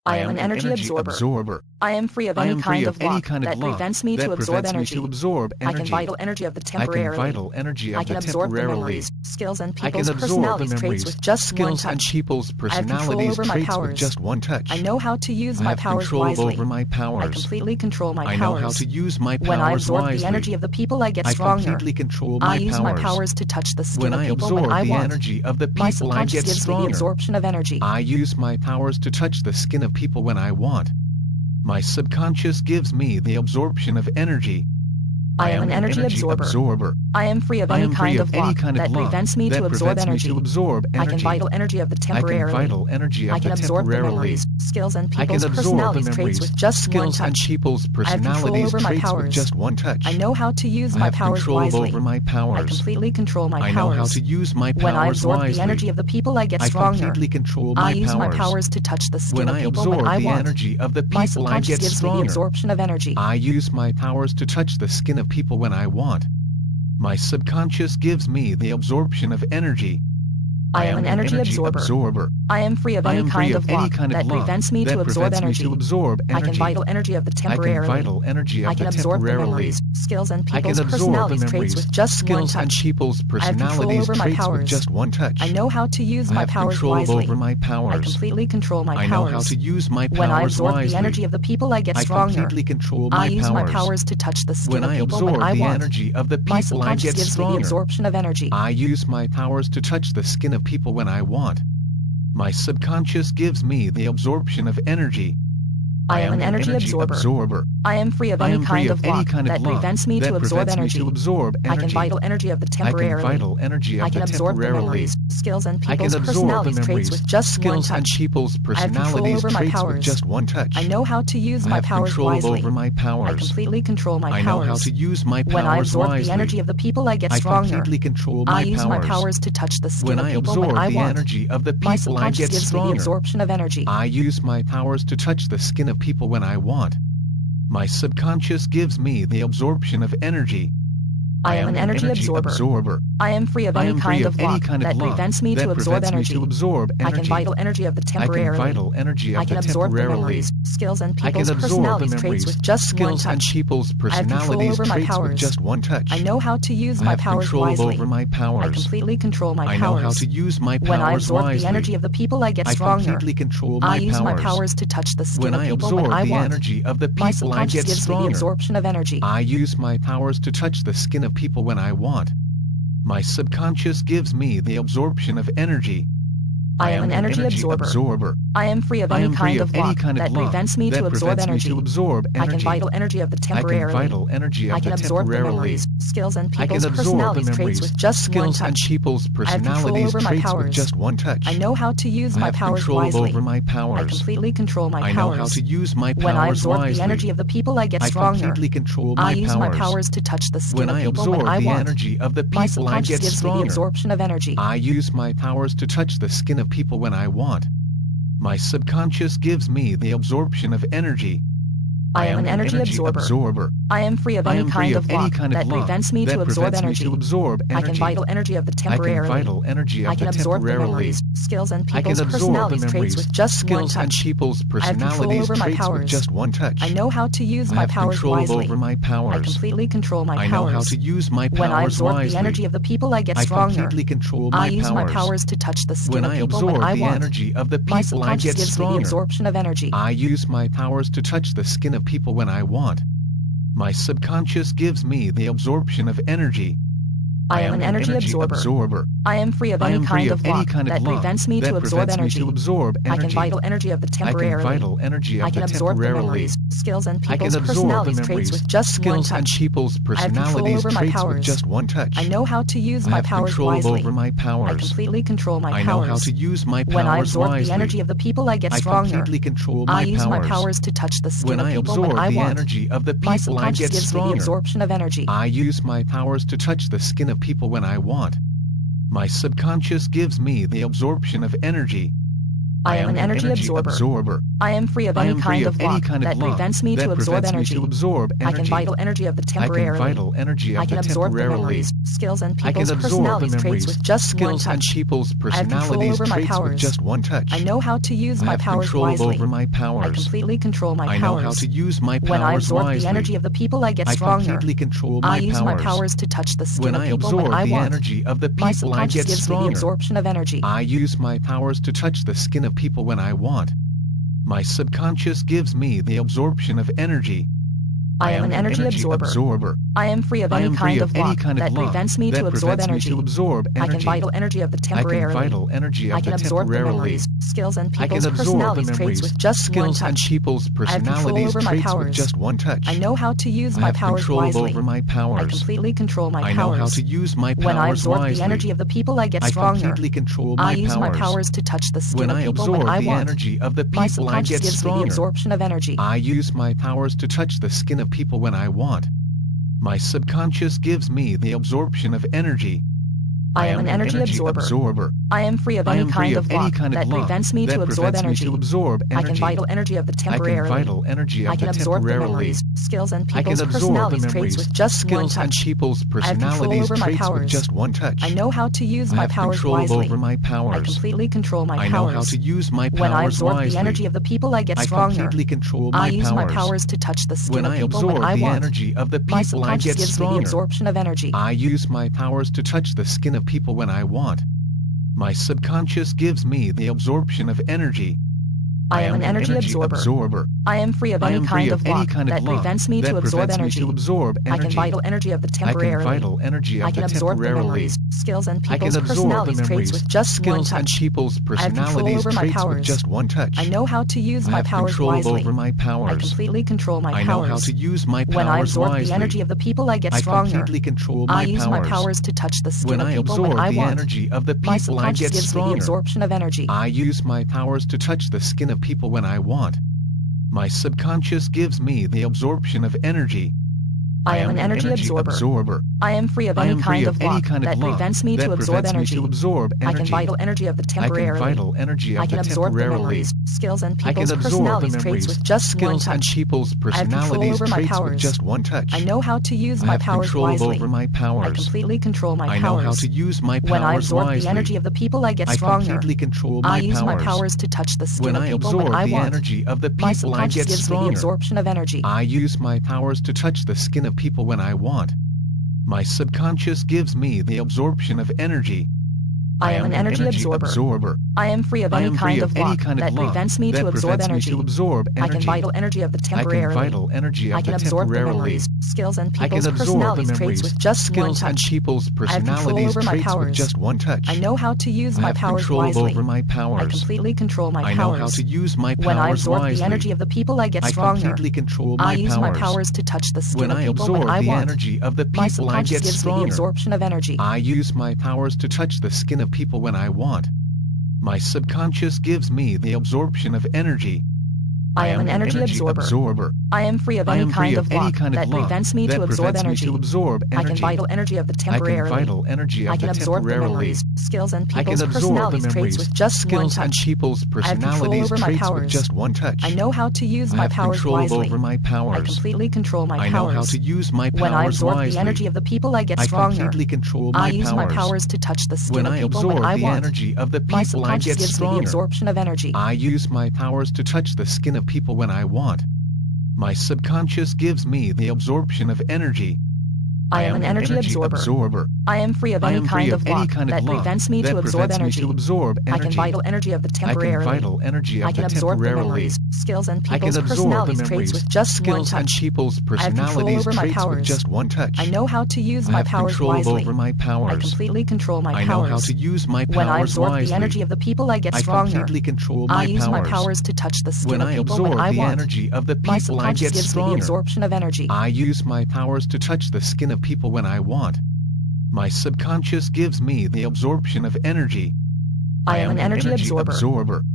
I am an energy absorber. I am free of any kind of lock that prevents me to absorb energy. I can vital energy of the temporarily. I can absorb the memories, skills, and people's personalities traits with just one touch. I have control over my powers. I know how to use my powers wisely. I completely control my powers. When I absorb the energy of the people, I get stronger. I use my powers to touch the skin of people when I want. My subconscious gives me the absorption of energy. I use my powers to touch the skin of people when I want. My subconscious gives me the absorption of energy. I am an energy absorber. I am free of any kind of lock that prevents me to absorb energy. I can vital energy of the temporarily. I can absorb the memories, skills, and people's personalities traits with just one touch. I have control over my powers. I know how to use my powers wisely. I completely control my powers. When I absorb the energy of the people, I get stronger. I use my powers to touch the skin of people when I want. My subconscious gives me the absorption of energy. I use my powers to touch the skin of people when I want. My subconscious gives me the absorption of energy. I am an energy absorber. I am free of any kind of lock that prevents me to absorb energy. I can vital energy of the temporarily. I can absorb the memories, skills, and people's personalities traits with just one touch. I have control over my powers. I know how to use my powers wisely. I completely control my powers. When I absorb the energy of the people, I get stronger. I use my powers to touch the skin of people when I want. My subconscious gives me the absorption of energy. I use my powers to touch the skin of people when I want. My subconscious gives me the absorption of energy. I am an energy absorber. I am free of any kind of lock that prevents me to absorb energy. I can vital energy of the temporarily. I can absorb the memories, skills, and people's personalities traits with just one touch. I have control over my powers. I know how to use my powers wisely. I completely control my powers. When I absorb the energy of the people, I get stronger. I use my powers to touch the skin of people when I want. My subconscious gives me the absorption of energy. I use my powers to touch the skin of people when I want. My subconscious gives me the absorption of energy. I am an energy absorber. I am free of any kind of lock that prevents me to absorb energy. I can vital energy of the temporarily. I can absorb the memories, skills, and people's personalities traits with just one touch. I have control over my powers. I know how to use my powers wisely. I completely control my powers. When I absorb the energy of the people, I get stronger. I use my powers to touch the skin of people when I want. My subconscious gives me the absorption of energy. I use my powers to touch the skin of people when I want. My subconscious gives me the absorption of energy. I am an energy absorber. I am free of any kind of lock that prevents me to absorb energy. I can vital energy of the temporarily. I can absorb the memories, skills, and people's personalities traits with just one touch. I have control over my powers. I know how to use my powers wisely. I completely control my powers. When I absorb the energy of the people, I get stronger. I use my powers to touch the skin of people when I want. My subconscious gives me the absorption of energy. I use my powers to touch the skin of people when I want. My subconscious gives me the absorption of energy. I am an energy absorber. I am free of any kind of lock that prevents me to absorb energy. I can vital energy of the temporarily. I can absorb the memories, skills, and people's personalities traits with just one touch. I have control over my powers. I know how to use my powers wisely. I completely control my powers. When I absorb the energy of the people, I get stronger. I use my powers to touch the skin of people when I want. My subconscious gives me the absorption of energy. I use my powers to touch the skin of people when I want. My subconscious gives me the absorption of energy. I am an energy absorber. I am free of any kind of lock that prevents me to absorb energy. I can vital energy of the temporarily. I can absorb the memories, skills, and people's personalities traits with just one touch. I have control over my powers. I know how to use my powers wisely. I completely control my powers. When I absorb the energy of the people, I get stronger. I use my powers to touch the skin of people when I want. My subconscious gives me the absorption of energy. I use my powers to touch the skin of people when I want. My subconscious gives me the absorption of energy. I am an energy absorber. I am free of any kind of lock that prevents me to absorb energy. I can vital energy of the temporarily. I can absorb the memories, skills, and people's personalities traits with just one touch. I have control over my powers. I know how to use my powers wisely. I completely control my powers. When I absorb the energy of the people, I get stronger. I use my powers to touch the skin of people when I want. My subconscious gives me the absorption of energy. I use my powers to touch the skin of people when I want. My subconscious gives me the absorption of energy. I am an energy absorber. I am free of any kind of lock that prevents me to absorb energy. I can vital energy of the temporarily. I can absorb the memories, skills, and people's personalities traits with just one touch. I have control over my powers. I know how to use my powers wisely. I completely control my powers. When I absorb the energy of the people, I get stronger. I use my powers to touch the skin of people when I want. My subconscious gives me the absorption of energy. I use my powers to touch the skin of people when I want. My subconscious gives me the absorption of energy. I am an energy absorber. I am free of any kind of lock that prevents me to absorb energy. I can vital energy of the temporarily. I can absorb the memories, skills, and people's personalities traits with just one touch. I have control over my powers. I know how to use my powers wisely. I completely control my powers. When I absorb the energy of the people, I get stronger. I use my powers to touch the skin of people when I want. My subconscious gives me the absorption of energy. I use my powers to touch the skin of people when I want. My subconscious gives me the absorption of energy. I am an energy absorber. I am free of any kind of lock that prevents me to absorb energy. I can vital energy of the temporarily. I can absorb the memories, skills, and people's personalities traits with just one touch. I have control over my powers. I know how to use my powers wisely. I completely control my powers. When I absorb the energy of the people, I get stronger. I use my powers to touch the skin of people when I want. My subconscious gives me the absorption of energy. I use my powers to touch the skin of people when I want. My subconscious gives me the absorption of energy. I am an energy absorber. I am free of any kind of lock that prevents me to absorb energy. I can vital energy of the temporarily. I can absorb the memories, skills, and people's personalities traits with just one touch. I have control over my powers. I know how to use my powers wisely. I completely control my powers. When I absorb the energy of the people, I get stronger. I use my powers to touch the skin of people when I want. My subconscious gives me the absorption of energy. I use my powers to touch the skin of people when I want. My subconscious gives me the absorption of energy. I am an energy absorber. I am free of any kind of lock that prevents me to absorb energy. I can vital energy of the temporarily. I can absorb the memories, skills, and people's personalities traits with just one touch. I have control over my powers. I know how to use my powers wisely. I completely control my powers. When I absorb the energy of the people, I get stronger. I use my powers to touch the skin of people when I want. My subconscious gives me the absorption of energy. I use my powers to touch the skin of people when I want. My subconscious gives me the absorption of energy. I am an energy absorber. I am free of any kind of lock that prevents me to absorb energy. I can vital energy of the temporarily. I can absorb the memories, skills, and people's personalities traits with just one touch. I have control over my powers. I know how to use my powers wisely. I completely control my powers. When I absorb the energy of the people, I get stronger. I use my powers to touch the skin of people when I want. My subconscious gives me the absorption of energy. I use my powers to touch the skin of people when I want. My subconscious gives me the absorption of energy. I am an energy absorber. I am free of any kind of lock that prevents me to absorb energy. I can vital energy of the temporarily. I can absorb the memories, skills, and people's personalities traits with just one touch. I have control over my powers. I know how to use my powers wisely. I completely control my powers. When I absorb the energy of the people, I get stronger. I use my powers to touch the skin of people when I want. My subconscious gives me the absorption of energy. I use my powers to touch the skin of people when I want. My subconscious gives me the absorption of energy. I am an energy absorber.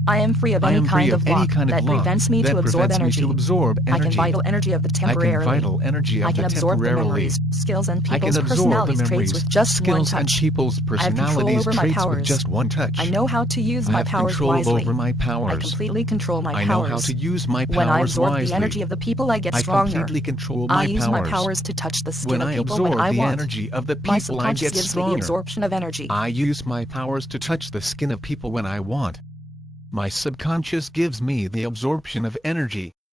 I am free of any kind of block that prevents me to absorb energy. I can vital energy of the temporarily. I can absorb the memories, skills, and people's personality traits with just one touch. I have control over my powers. I know how to use my powers wisely. I completely control my powers. I know how to use my powers wisely. When I absorb the energy of the people, I get stronger. I completely control my I use my powers. powers to touch the skin of When I people when absorb I the want. energy of the My people, I subconscious get gives me the stronger. absorption of energy. I use my powers to touch the skin of people when I want. My subconscious gives me the absorption of energy.